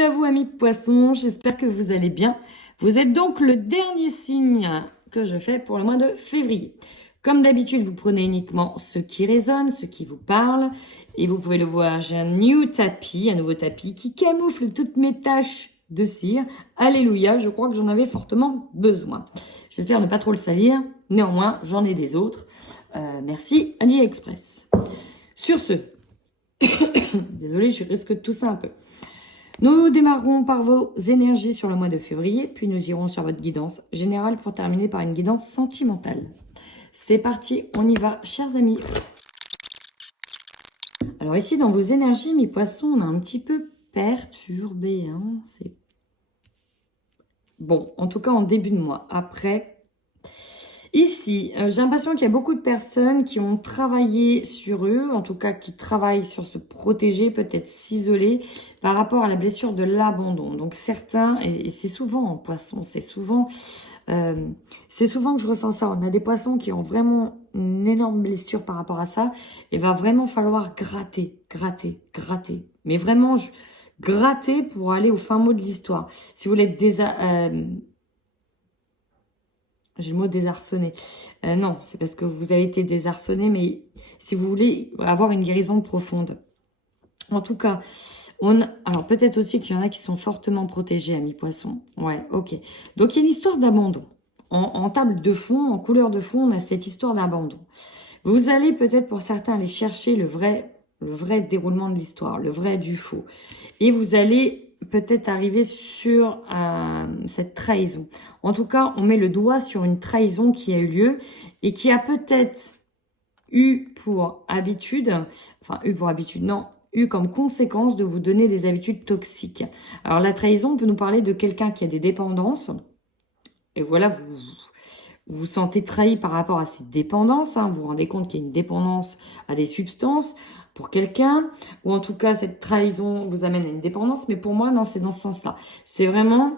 Bienvenue à vous amis poissons, j'espère que vous allez bien. Vous êtes donc le dernier signe que je fais pour le mois de février. Comme d'habitude, vous prenez uniquement ce qui résonne, ce qui vous parle. Et vous pouvez le voir, j'ai un nouveau tapis qui camoufle toutes mes taches de cire. Alléluia, je crois que j'en avais fortement besoin. J'espère ne pas trop le salir, néanmoins j'en ai des autres. Merci AliExpress. Sur ce, désolée, je risque de tousser un peu. Nous démarrerons par vos énergies sur le mois de février, puis nous irons sur votre guidance générale pour terminer par une guidance sentimentale. C'est parti, on y va, chers amis. Alors ici, dans vos énergies, mes poissons, on a un petit peu perturbé. Hein, bon, en tout cas en début de mois. Après... Ici, j'ai l'impression qu'il y a beaucoup de personnes qui ont travaillé sur eux, en tout cas qui travaillent sur se protéger, peut-être s'isoler par rapport à la blessure de l'abandon. Donc certains, et c'est souvent en poisson, c'est souvent que je ressens ça. On a des poissons qui ont vraiment une énorme blessure par rapport à ça. Il va vraiment falloir gratter. Mais vraiment, gratter pour aller au fin mot de l'histoire. Si vous voulez être j'ai le mot désarçonné. Non, c'est parce que vous avez été désarçonné, mais si vous voulez avoir une guérison profonde. En tout cas, alors peut-être aussi qu'il y en a qui sont fortement protégés, amis poissons. Ouais, ok. Donc il y a une histoire d'abandon. En table de fond, en couleur de fond, on a cette histoire d'abandon. Vous allez peut-être pour certains aller chercher le vrai déroulement de l'histoire, le vrai du faux. Et vous allez peut-être arriver sur cette trahison. En tout cas, on met le doigt sur une trahison qui a eu lieu et qui a peut-être eu comme conséquence de vous donner des habitudes toxiques. Alors la trahison peut nous parler de quelqu'un qui a des dépendances. Et voilà, vous vous sentez trahi par rapport à ces dépendances. Hein, vous vous rendez compte qu'il y a une dépendance à des substances pour quelqu'un, ou en tout cas cette trahison vous amène à une dépendance, mais pour moi non, c'est dans ce sens-là. C'est vraiment,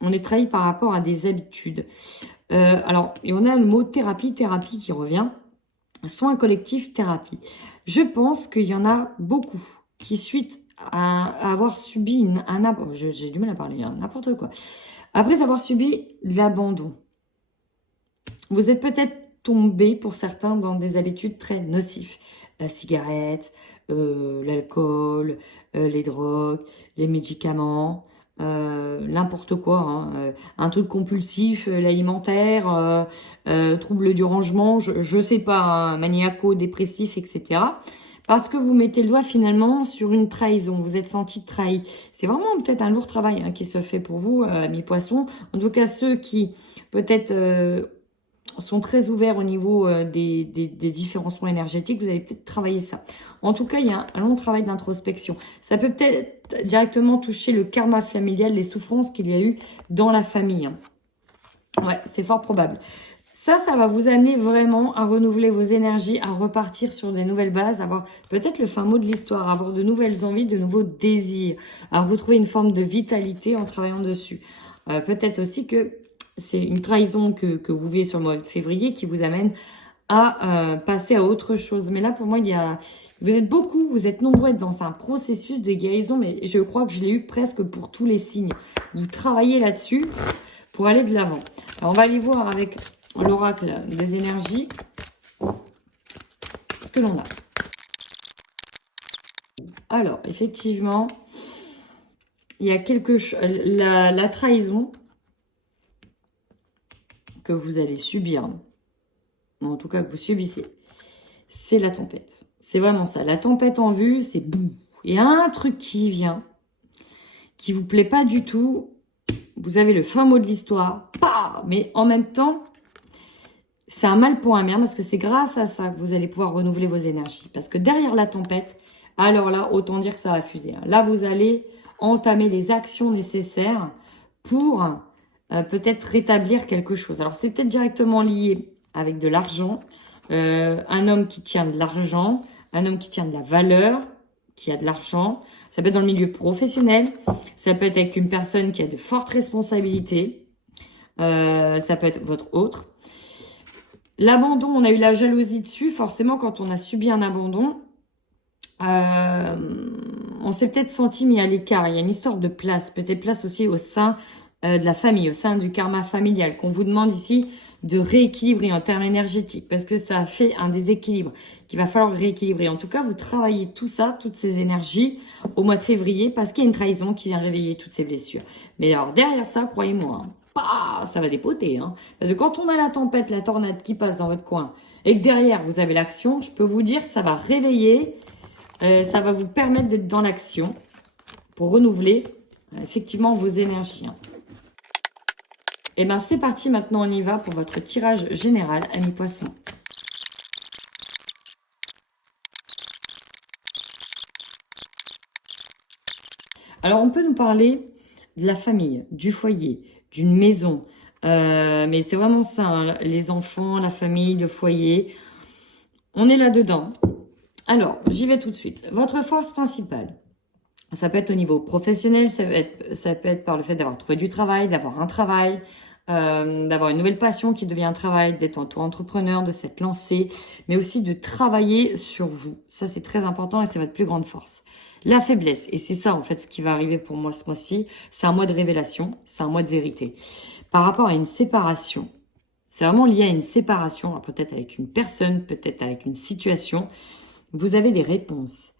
on est trahi par rapport à des habitudes. Alors, et on a le mot thérapie qui revient, soins collectifs, thérapie. Je pense qu'il y en a beaucoup qui, suite à avoir subi j'ai du mal à parler, hein, n'importe quoi, après avoir subi l'abandon, vous êtes peut-être tombé pour certains dans des habitudes très nocives. La cigarette, l'alcool, les drogues, les médicaments, n'importe quoi. Hein, un truc compulsif, l'alimentaire, trouble du rangement, je sais pas, hein, maniaco-dépressif, etc. Parce que vous mettez le doigt finalement sur une trahison. Vous êtes senti trahi. C'est vraiment peut-être un lourd travail hein, qui se fait pour vous, amis poissons. En tout cas, ceux qui peut-être... sont très ouverts au niveau des différents soins énergétiques, vous allez peut-être travailler ça. En tout cas, il y a un long travail d'introspection. Ça peut peut-être directement toucher le karma familial, les souffrances qu'il y a eu dans la famille. Ouais, c'est fort probable. Ça va vous amener vraiment à renouveler vos énergies, à repartir sur des nouvelles bases, avoir peut-être le fin mot de l'histoire, avoir de nouvelles envies, de nouveaux désirs, à retrouver une forme de vitalité en travaillant dessus. Peut-être aussi que c'est une trahison que vous vivez sur le mois de février qui vous amène à passer à autre chose. Mais là, pour moi, vous êtes nombreux à être dans un processus de guérison, mais je crois que je l'ai eu presque pour tous les signes. Vous travaillez là-dessus pour aller de l'avant. Alors, on va aller voir avec l'oracle des énergies ce que l'on a. Alors, effectivement, il y a quelque chose... La trahison que vous allez subir, en tout cas que vous subissez, c'est la tempête. C'est vraiment ça. La tempête en vue, c'est boum. Il y a un truc qui vient, qui vous plaît pas du tout. Vous avez le fin mot de l'histoire. Mais en même temps, c'est un mal pour un bien parce que c'est grâce à ça que vous allez pouvoir renouveler vos énergies. Parce que derrière la tempête, alors là, autant dire que ça va fuser. Là, vous allez entamer les actions nécessaires pour peut-être rétablir quelque chose. Alors, c'est peut-être directement lié avec de l'argent. Un homme qui tient de l'argent, un homme qui tient de la valeur, qui a de l'argent. Ça peut être dans le milieu professionnel. Ça peut être avec une personne qui a de fortes responsabilités. Ça peut être votre autre. L'abandon, on a eu la jalousie dessus. Forcément, quand on a subi un abandon, On s'est peut-être senti mis à l'écart. Il y a une histoire de place, peut-être place aussi au sein de la famille, au sein du karma familial, qu'on vous demande ici de rééquilibrer en termes énergétiques, parce que ça fait un déséquilibre qu'il va falloir rééquilibrer. En tout cas, vous travaillez tout ça, toutes ces énergies au mois de février, parce qu'il y a une trahison qui vient réveiller toutes ces blessures. Mais alors, derrière ça, croyez-moi, ça va dépoter. Parce que quand on a la tempête, la tornade qui passe dans votre coin, et que derrière, vous avez l'action, je peux vous dire que ça va réveiller, ça va vous permettre d'être dans l'action pour renouveler effectivement vos énergies. Et bien c'est parti, maintenant on y va pour votre tirage général, amis poissons. Alors on peut nous parler de la famille, du foyer, d'une maison. Mais c'est vraiment ça, hein, les enfants, la famille, le foyer. On est là-dedans. Alors, j'y vais tout de suite. Votre force principale, ça peut être au niveau professionnel, ça peut être par le fait d'avoir trouvé du travail, d'avoir un travail, d'avoir une nouvelle passion qui devient un travail, d'être auto-entrepreneur, de s'être lancé, mais aussi de travailler sur vous. Ça, c'est très important et c'est votre plus grande force. La faiblesse, et c'est ça en fait ce qui va arriver pour moi ce mois-ci, c'est un mois de révélation, c'est un mois de vérité. Par rapport à une séparation, c'est vraiment lié à une séparation, peut-être avec une personne, peut-être avec une situation, vous avez des réponses.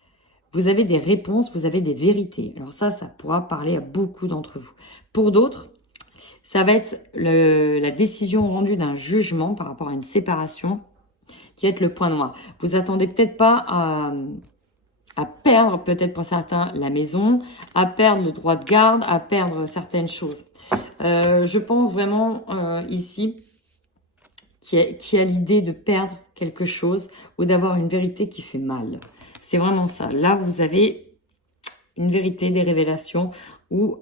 Vous avez des réponses, vous avez des vérités. Alors ça pourra parler à beaucoup d'entre vous. Pour d'autres, ça va être la décision rendue d'un jugement par rapport à une séparation qui va être le point noir. Vous attendez peut-être pas à perdre, peut-être pour certains, la maison, à perdre le droit de garde, à perdre certaines choses. Je pense vraiment ici qui a l'idée de perdre quelque chose ou d'avoir une vérité qui fait mal. C'est vraiment ça. Là, vous avez une vérité, des révélations où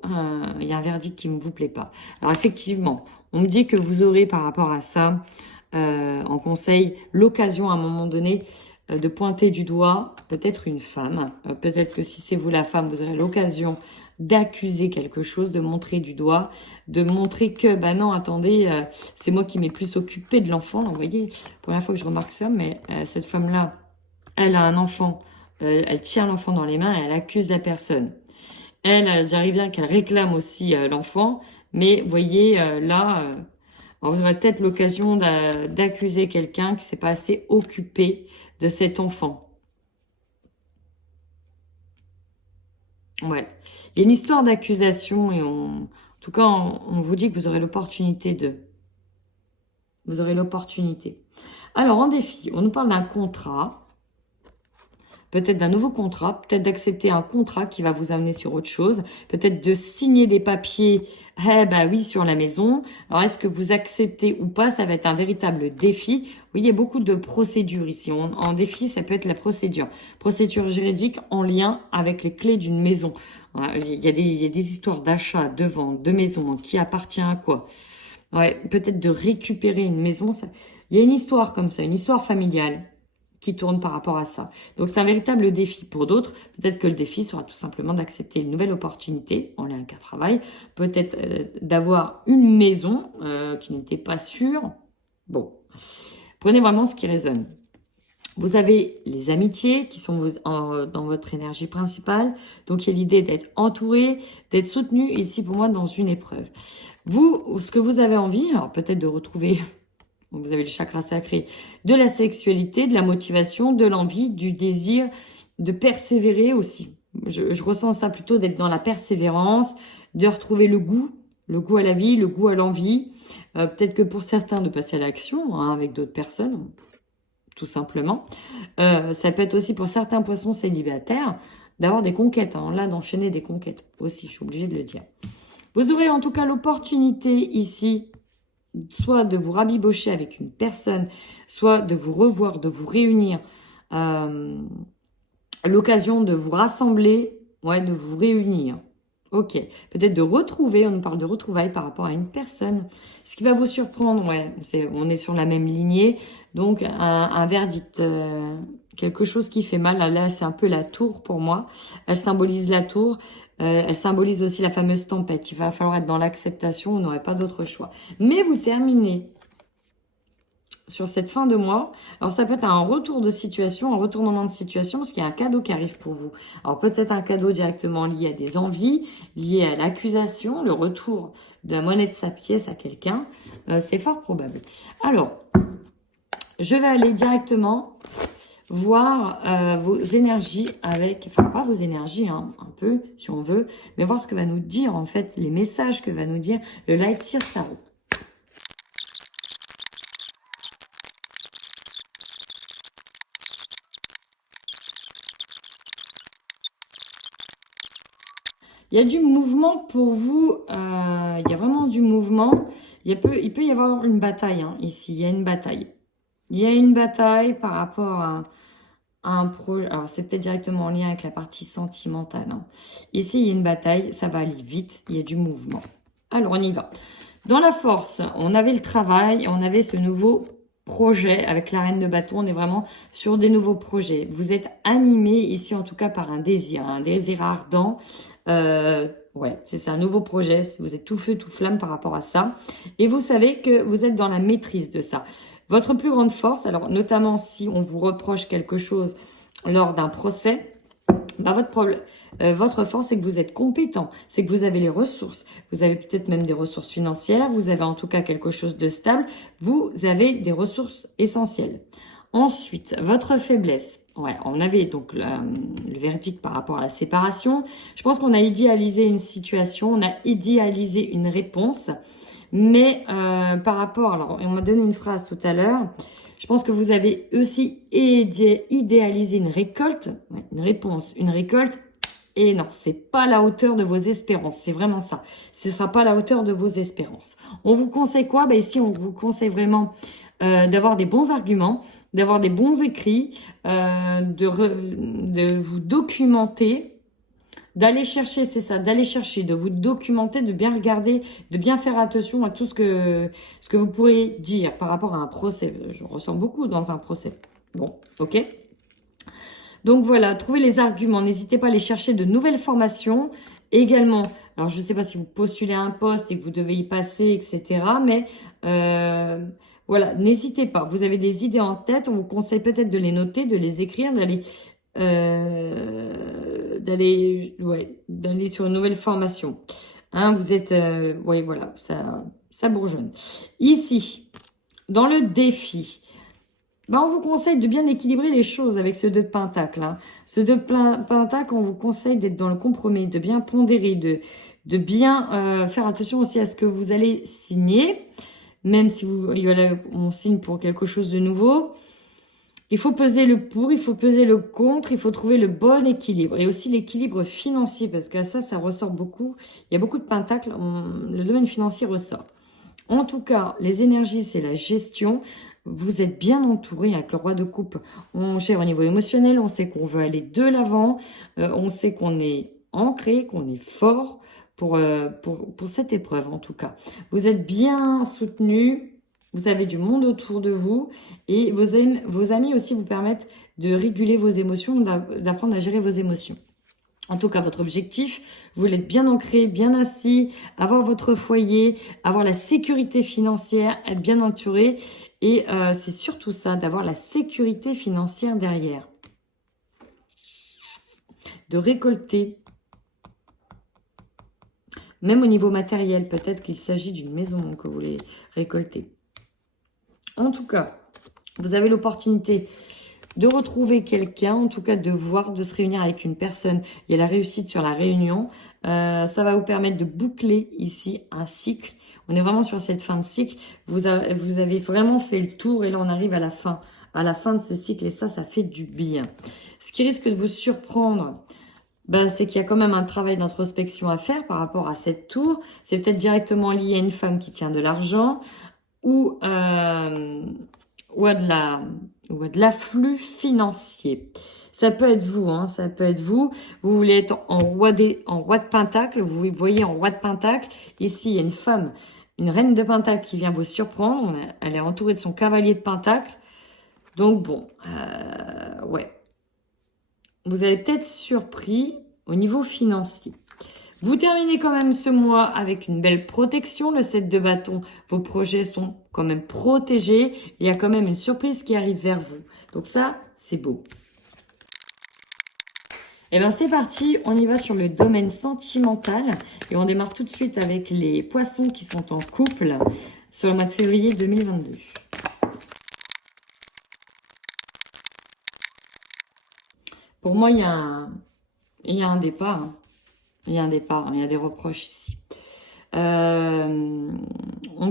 il y a un verdict qui ne vous plaît pas. Alors effectivement, on me dit que vous aurez par rapport à ça, en conseil, l'occasion à un moment donné de pointer du doigt peut-être une femme. Peut-être que si c'est vous la femme, vous aurez l'occasion d'accuser quelque chose, de montrer du doigt, de montrer que, bah non, attendez, c'est moi qui m'ai plus occupée de l'enfant. Vous voyez, première fois que je remarque ça, mais cette femme-là, elle a un enfant, elle tient l'enfant dans les mains et elle accuse la personne. Elle, j'arrive bien qu'elle réclame aussi l'enfant, mais vous voyez, là, vous aurez peut-être l'occasion d'accuser quelqu'un qui ne s'est pas assez occupé de cet enfant. Ouais. Il y a une histoire d'accusation et en tout cas, on vous dit que vous aurez l'opportunité de. Vous aurez l'opportunité. Alors, en défi, on nous parle d'un contrat. Peut-être d'un nouveau contrat, peut-être d'accepter un contrat qui va vous amener sur autre chose, peut-être de signer des papiers, bah oui, sur la maison. Alors, est-ce que vous acceptez ou pas? Ça va être un véritable défi. Oui, il y a beaucoup de procédures ici. En défi, ça peut être la procédure. Procédure juridique en lien avec les clés d'une maison. Il y a des histoires d'achat, de vente, de maison, qui appartient à quoi? Ouais, peut-être de récupérer une maison. Il y a une histoire comme ça, une histoire familiale qui tourne par rapport à ça. Donc, c'est un véritable défi. Pour d'autres, peut-être que le défi sera tout simplement d'accepter une nouvelle opportunité en lien avec un travail, peut-être d'avoir une maison qui n'était pas sûre. Bon, prenez vraiment ce qui résonne. Vous avez les amitiés qui sont dans votre énergie principale. Donc, il y a l'idée d'être entouré, d'être soutenu ici pour moi dans une épreuve. Vous, ce que vous avez envie, alors peut-être de retrouver... Vous avez le chakra sacré, de la sexualité, de la motivation, de l'envie, du désir, de persévérer aussi. Je ressens ça plutôt d'être dans la persévérance, de retrouver le goût à la vie, le goût à l'envie. Peut-être que pour certains, de passer à l'action avec d'autres personnes, tout simplement. Ça peut être aussi pour certains poissons célibataires d'avoir des conquêtes. Là, d'enchaîner des conquêtes aussi, je suis obligée de le dire. Vous aurez en tout cas l'opportunité ici soit de vous rabibocher avec une personne, soit de vous revoir, de vous réunir, l'occasion de vous rassembler, de vous réunir. Ok, peut-être de retrouver, on nous parle de retrouvailles par rapport à une personne. Ce qui va vous surprendre, on est sur la même lignée, donc un verdict, quelque chose qui fait mal. Là, c'est un peu la tour pour moi. Elle symbolise la tour. Elle symbolise aussi la fameuse tempête. Il va falloir être dans l'acceptation, on n'aurait pas d'autre choix. Mais vous terminez sur cette fin de mois. Alors, ça peut être un retour de situation, un retournement de situation, parce qu'il y a un cadeau qui arrive pour vous. Alors, peut-être un cadeau directement lié à des envies, lié à l'accusation, le retour de la monnaie de sa pièce à quelqu'un. C'est fort probable. Alors, je vais aller directement voir vos énergies avec, enfin pas vos énergies, hein, un peu si on veut, mais voir ce que va nous dire en fait, les messages que va nous dire le Light Seer Tarot. Il y a du mouvement pour vous, il y a vraiment du mouvement. Il peut y avoir une bataille hein, ici, il y a une bataille. Il y a une bataille par rapport à un projet. Alors, c'est peut-être directement en lien avec la partie sentimentale. Hein. Ici, il y a une bataille, ça va aller vite, il y a du mouvement. Alors, on y va. Dans la force, on avait le travail, on avait ce nouveau projet avec la reine de bâton. On est vraiment sur des nouveaux projets. Vous êtes animé ici, en tout cas, par un désir ardent. Ouais, c'est un nouveau projet. Vous êtes tout feu, tout flamme par rapport à ça. Et vous savez que vous êtes dans la maîtrise de ça. Votre plus grande force, alors notamment si on vous reproche quelque chose lors d'un procès, bah votre force, c'est que vous êtes compétent, c'est que vous avez les ressources. Vous avez peut-être même des ressources financières, vous avez en tout cas quelque chose de stable, vous avez des ressources essentielles. Ensuite, votre faiblesse. Ouais, on avait donc le verdict par rapport à la séparation. Je pense qu'on a idéalisé une situation, on a idéalisé une réponse. Mais par rapport, alors on m'a donné une phrase tout à l'heure, je pense que vous avez aussi idéalisé une récolte, une réponse, une récolte. Et non, c'est pas la hauteur de vos espérances, c'est vraiment ça. Ce sera pas la hauteur de vos espérances. On vous conseille quoi? Ben ici, on vous conseille vraiment d'avoir des bons arguments, d'avoir des bons écrits, de vous documenter. D'aller chercher, c'est ça, d'aller chercher, de vous documenter, de bien regarder, de bien faire attention à tout ce que vous pourrez dire par rapport à un procès. Je ressens beaucoup dans un procès. Bon, ok. Donc voilà, trouvez les arguments. N'hésitez pas à aller chercher de nouvelles formations. Également, alors je ne sais pas si vous postulez un poste et que vous devez y passer, etc. Mais voilà, n'hésitez pas. Vous avez des idées en tête. On vous conseille peut-être de les noter, de les écrire, d'aller sur une nouvelle formation. Hein, vous êtes, ouais, voilà, ça bourgeonne. Ici, dans le défi, ben, on vous conseille de bien équilibrer les choses avec ce 2 de pentacle. Hein. Ce 2 de pentacle, on vous conseille d'être dans le compromis, de bien pondérer, de bien faire attention aussi à ce que vous allez signer, même si on signe pour quelque chose de nouveau. Il faut peser le pour, il faut peser le contre, il faut trouver le bon équilibre. Et aussi l'équilibre financier, parce que ça ressort beaucoup. Il y a beaucoup de pentacles, le domaine financier ressort. En tout cas, les énergies, c'est la gestion. Vous êtes bien entouré avec le roi de coupe. On gère au niveau émotionnel, on sait qu'on veut aller de l'avant, on sait qu'on est ancré, qu'on est fort pour cette épreuve en tout cas. Vous êtes bien soutenu. Vous avez du monde autour de vous et vos amis aussi vous permettent de réguler vos émotions, d'apprendre à gérer vos émotions. En tout cas, votre objectif, vous voulez être bien ancré, bien assis, avoir votre foyer, avoir la sécurité financière, être bien entouré. Et c'est surtout ça, d'avoir la sécurité financière derrière. De récolter. Même au niveau matériel, peut-être qu'il s'agit d'une maison que vous voulez récolter. En tout cas, vous avez l'opportunité de retrouver quelqu'un, en tout cas de voir, de se réunir avec une personne. Il y a la réussite sur la réunion. Ça va vous permettre de boucler ici un cycle. On est vraiment sur cette fin de cycle. Vous avez vraiment fait le tour et là on arrive à la fin de ce cycle et ça fait du bien. Ce qui risque de vous surprendre, c'est qu'il y a quand même un travail d'introspection à faire par rapport à cette tour. C'est peut-être directement lié à une femme qui tient de l'argent ou à de l'afflux financier. Ça peut être vous, hein, ça peut être vous. Vous voulez être en roi de pentacle, vous voyez en roi de pentacle. Ici, il y a une femme, une reine de pentacle qui vient vous surprendre. Elle est entourée de son cavalier de pentacle. Donc bon, ouais. Vous allez peut-être surpris au niveau financier. Vous terminez quand même ce mois avec une belle protection, le 7 de bâton. Vos projets sont quand même protégés. Il y a quand même une surprise qui arrive vers vous. Donc ça, c'est beau. Et bien c'est parti, on y va sur le domaine sentimental. Et on démarre tout de suite avec les poissons qui sont en couple sur le mois de février 2022. Pour moi, il y a un départ. Hein. Il y a un départ, il y a des reproches ici. On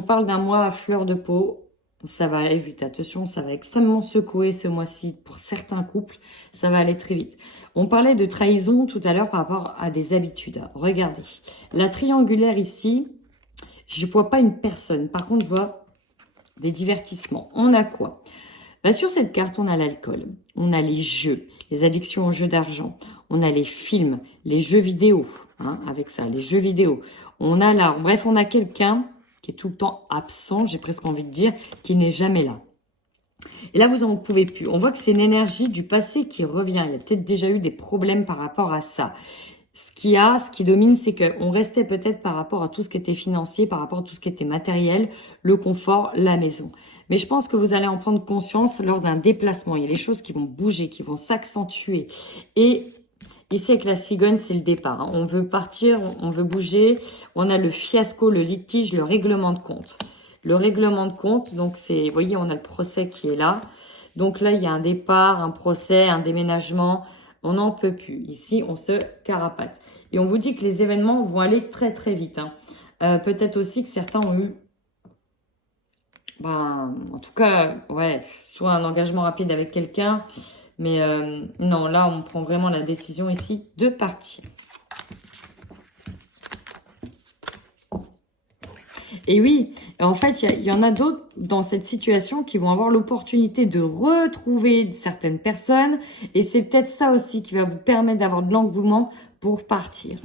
parle d'un mois à fleur de peau. Ça va aller vite, attention, ça va extrêmement secouer ce mois-ci pour certains couples. Ça va aller très vite. On parlait de trahison tout à l'heure par rapport à des habitudes. Regardez, la triangulaire ici, je ne vois pas une personne. Par contre, je vois des divertissements. On a quoi ? Bah, sur cette carte, on a l'alcool, on a les jeux, les addictions aux jeux d'argent, on a les films, les jeux vidéo, hein, avec ça, les jeux vidéo. On a là, bref, on a quelqu'un qui est tout le temps absent, j'ai presque envie de dire, qui n'est jamais là. Et là, vous n'en pouvez plus. On voit que c'est une énergie du passé qui revient. Il y a peut-être déjà eu des problèmes par rapport à ça. Ce qui domine, c'est qu'on restait peut-être par rapport à tout ce qui était financier, par rapport à tout ce qui était matériel, le confort, la maison. Mais je pense que vous allez en prendre conscience lors d'un déplacement. Il y a des choses qui vont bouger, qui vont s'accentuer. Et ici, avec la cigogne, c'est le départ. Hein. On veut partir, on veut bouger. On a le fiasco, le litige, le règlement de compte. Le règlement de compte, donc c'est, vous voyez, on a le procès qui est là. Donc là, il y a un départ, un procès, un déménagement. On n'en peut plus. Ici, on se carapate. Et on vous dit que les événements vont aller très, très vite. Hein. Peut-être aussi que certains ont eu, en tout cas, ouais, soit un engagement rapide avec quelqu'un. Mais non, là, on prend vraiment la décision ici de partir. Et oui, en fait, il y en a d'autres dans cette situation qui vont avoir l'opportunité de retrouver certaines personnes. Et c'est peut-être ça aussi qui va vous permettre d'avoir de l'engouement pour partir.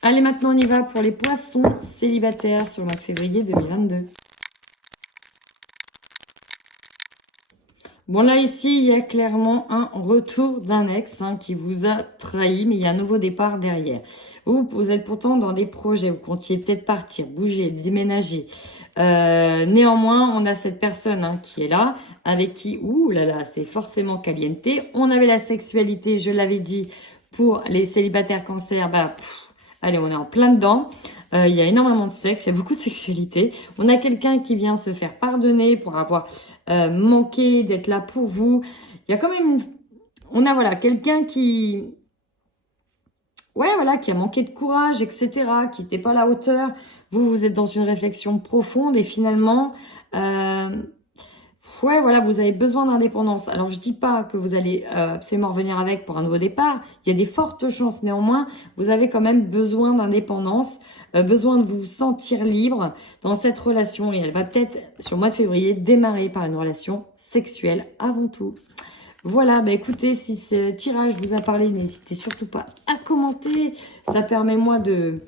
Allez, maintenant, on y va pour les poissons célibataires sur le mois de février 2022. Bon, là, ici, il y a clairement un retour d'un ex qui vous a trahi, mais il y a un nouveau départ derrière. Vous êtes pourtant dans des projets, vous comptiez peut-être partir, bouger, déménager. Néanmoins, on a cette personne qui est là, avec qui, ouh là là, c'est forcément caliente. On avait la sexualité, je l'avais dit, pour les célibataires cancer, allez, on est en plein dedans. Il y a énormément de sexe, il y a beaucoup de sexualité. On a quelqu'un qui vient se faire pardonner pour avoir manqué d'être là pour vous. Il y a quand même... On a voilà quelqu'un qui... Ouais, voilà, qui a manqué de courage, etc., qui n'était pas à la hauteur. Vous êtes dans une réflexion profonde et finalement... Ouais, voilà, vous avez besoin d'indépendance. Alors, je dis pas que vous allez absolument revenir avec pour un nouveau départ. Il y a des fortes chances néanmoins. Vous avez quand même besoin d'indépendance, besoin de vous sentir libre dans cette relation. Et elle va peut-être, sur le mois de février, démarrer par une relation sexuelle avant tout. Voilà, écoutez, si ce tirage vous a parlé, n'hésitez surtout pas à commenter. Ça permet moi de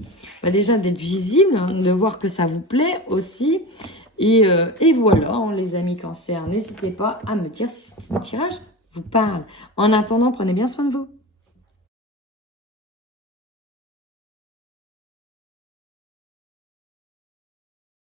déjà d'être visible, de voir que ça vous plaît aussi. Et voilà, les amis cancer, n'hésitez pas à me dire si ce tirage vous parle. En attendant, prenez bien soin de vous.